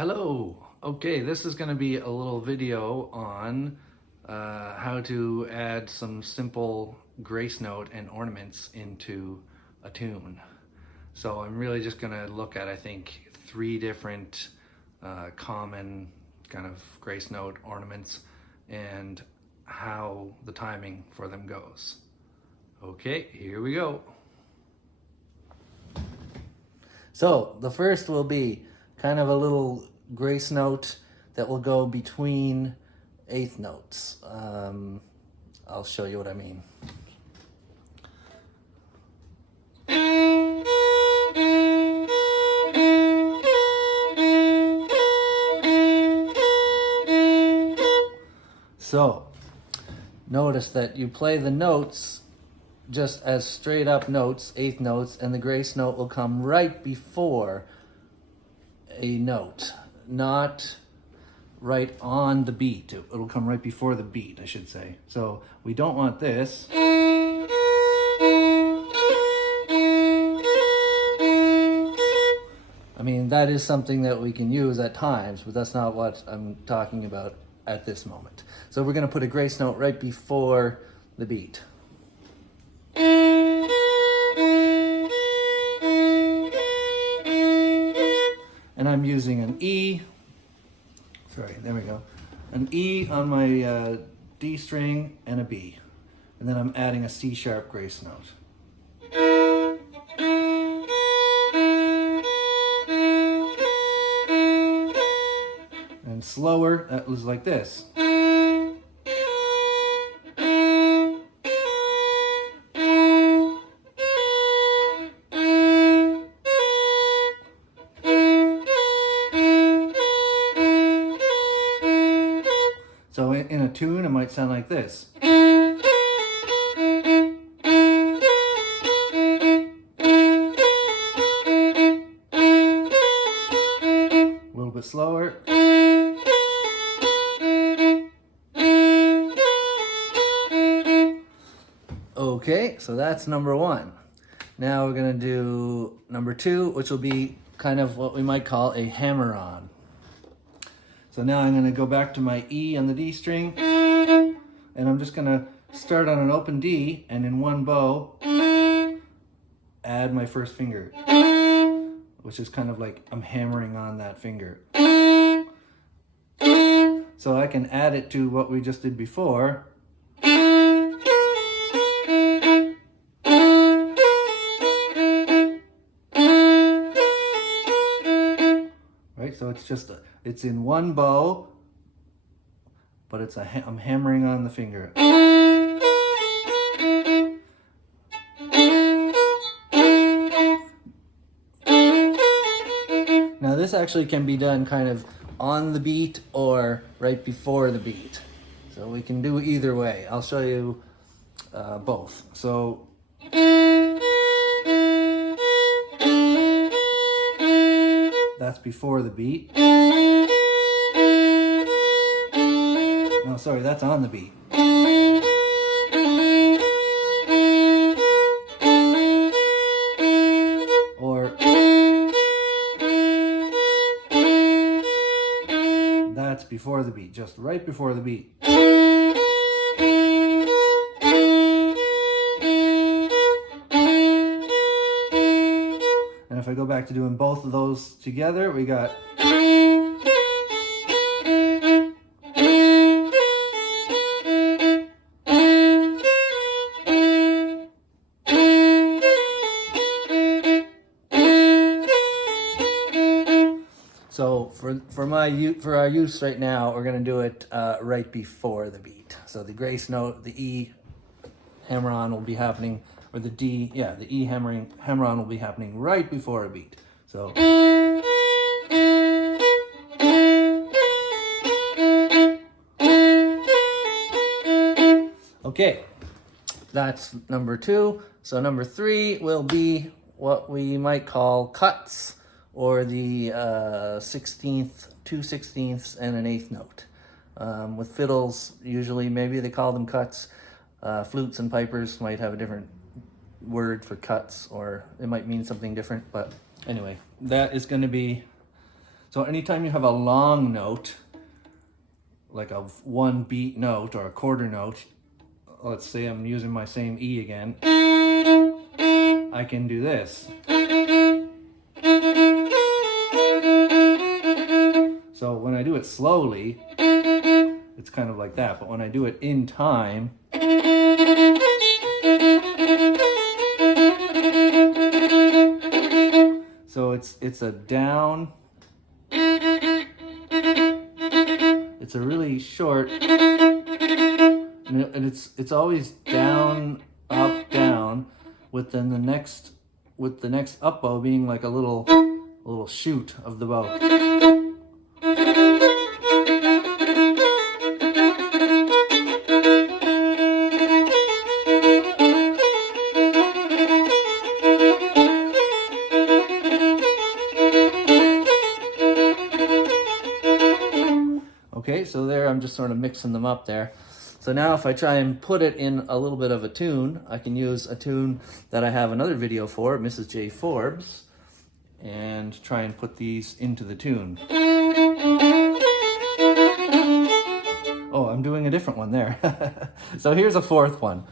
Hello. Okay, this is going to be a little video on how to add some simple grace note and ornaments into a tune. So I'm really just going to look at, I think, three different common kind of grace note ornaments and how the timing for them goes. Okay, here we go. So the first will be kind of a little grace note that will go between eighth notes. I'll show you what I mean. So notice that you play the notes just as straight up notes, eighth notes, and the grace note will come right before a note, not right on the beat. It'll come right before the beat, I should say. So we don't want this. I mean, that is something that we can use at times, but that's not what I'm talking about at this moment. So we're going to put a grace note right before the beat. And I'm using an E, sorry, there we go, an E on my D string and a B. And then I'm adding a C sharp grace note. And slower, that was like this. So in a tune, it might sound like this. A little bit slower. Okay, so that's number one. Now we're gonna do number two, which will be kind of what we might call a hammer-on. So now I'm gonna go back to my E on the D string, and I'm just gonna start on an open D, and in one bow, add my first finger, which is kind of like I'm hammering on that finger. So I can add it to what we just did before. Right, so it's just it's in one bow, but it's I'm hammering on the finger. Now this actually can be done kind of on the beat or right before the beat. So we can do either way. I'll show you both. So that's before the beat. No, sorry, that's on the beat. Or that's before the beat, just right before the beat. And if I go back to doing both of those together, we got. So for our use right now, we're gonna do it right before the beat. So the grace note, the E hammer-on will be happening, or the D, yeah, the E hammer-on will be happening right before a beat. So. Okay, that's number two. So number three will be what we might call cuts, or the 16th, 2/16ths, and an eighth note. With fiddles, usually maybe they call them cuts. Flutes and pipers might have a different word for cuts, or it might mean something different, but anyway, that is going to be So anytime you have a long note, like a one beat note or a quarter note, let's say I'm using my same E again, I can do this. So when I do it slowly, it's kind of like that, but when I do it in time, so it's a down, it's a really short, and it's always down, up, down, with then the next up bow being like a little shoot of the bow. Okay, so there I'm just sort of mixing them up there. So now if I try and put it in a little bit of a tune, I can use a tune that I have another video for, Mrs. J. Forbes, and try and put these into the tune. Oh, I'm doing a different one there. So here's a fourth one.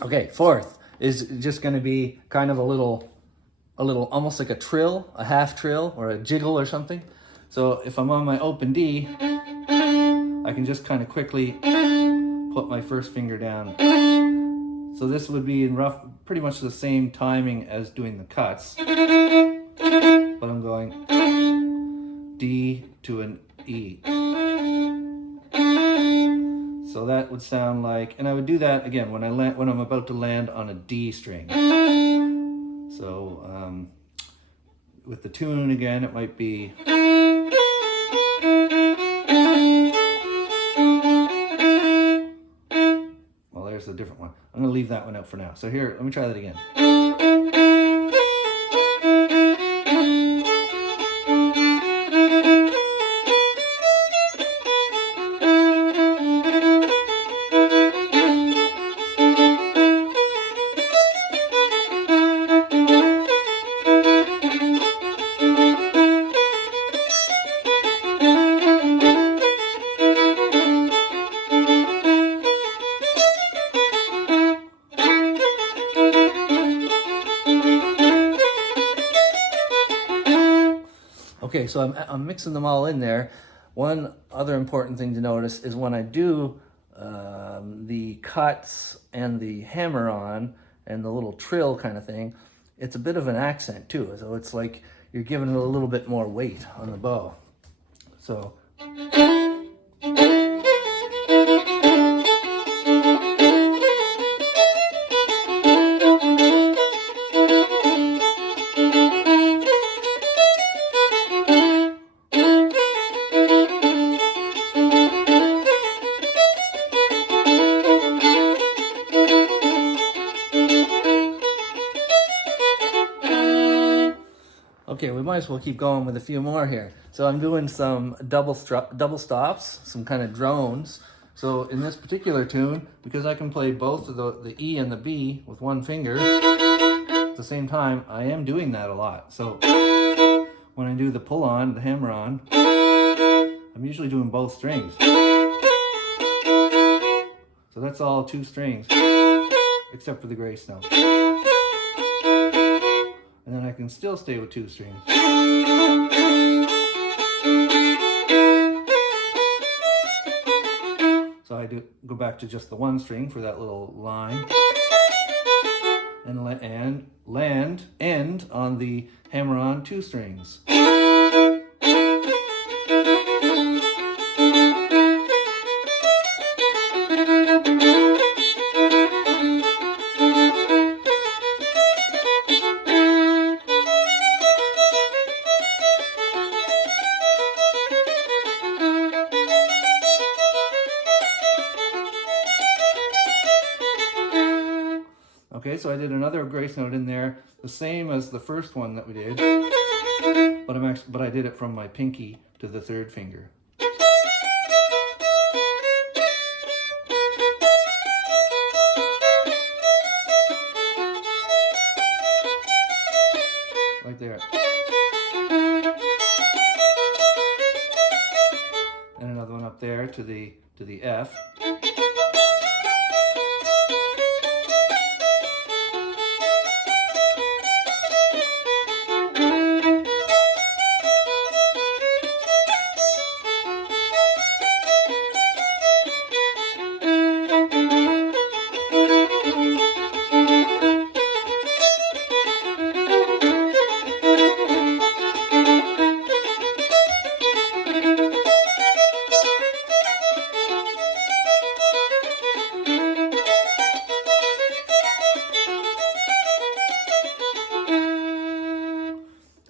Okay, fourth is just going to be kind of a little, almost like a trill, a half trill, or a jiggle or something. So if I'm on my open D, I can just kind of quickly put my first finger down. So this would be in pretty much the same timing as doing the cuts. But I'm going D to an E. So that would sound like, and I would do that again when I'm about to land on a D string. So with the tune again, it might be. Well, there's a different one. I'm going to leave that one out for now. So here, let me try that again. Okay, so I'm mixing them all in there. One other important thing to notice is when I do the cuts and the hammer on and the little trill kind of thing, it's a bit of an accent too. So it's like you're giving it a little bit more weight on the bow. So. Okay, we might as well keep going with a few more here. So I'm doing some double stops, some kind of drones. So in this particular tune, because I can play both of the E and the B with one finger at the same time, I am doing that a lot. So when I do the pull on, the hammer on, I'm usually doing both strings. So that's all two strings, except for the grace note. And then I can still stay with two strings. So I go back to just the one string for that little line. And end on the hammer on two strings. Okay, so I did another grace note in there, the same as the first one that we did, but I did it from my pinky to the third finger. Right there. there to the F.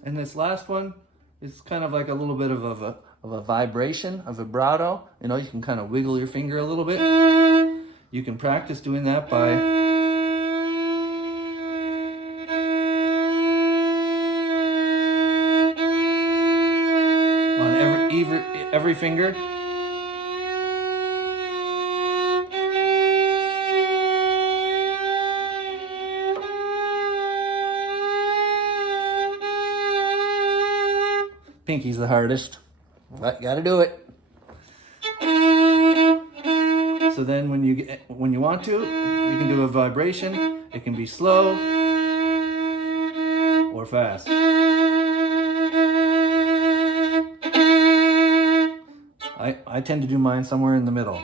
And this last one is kind of like a little bit of a vibration, a vibrato. You know, you can kind of wiggle your finger a little bit. You can practice doing that by on every finger. Pinky's the hardest, but gotta do it. So then when you want to, you can do a vibration. It can be slow or fast. I tend to do mine somewhere in the middle.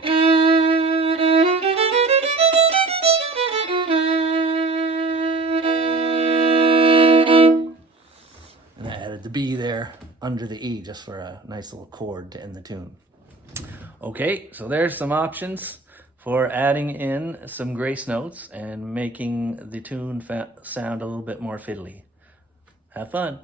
And I added the B there under the E just for a nice little chord to end the tune. Okay, so there's some options for adding in some grace notes and making the tune sound a little bit more fiddly. Have fun.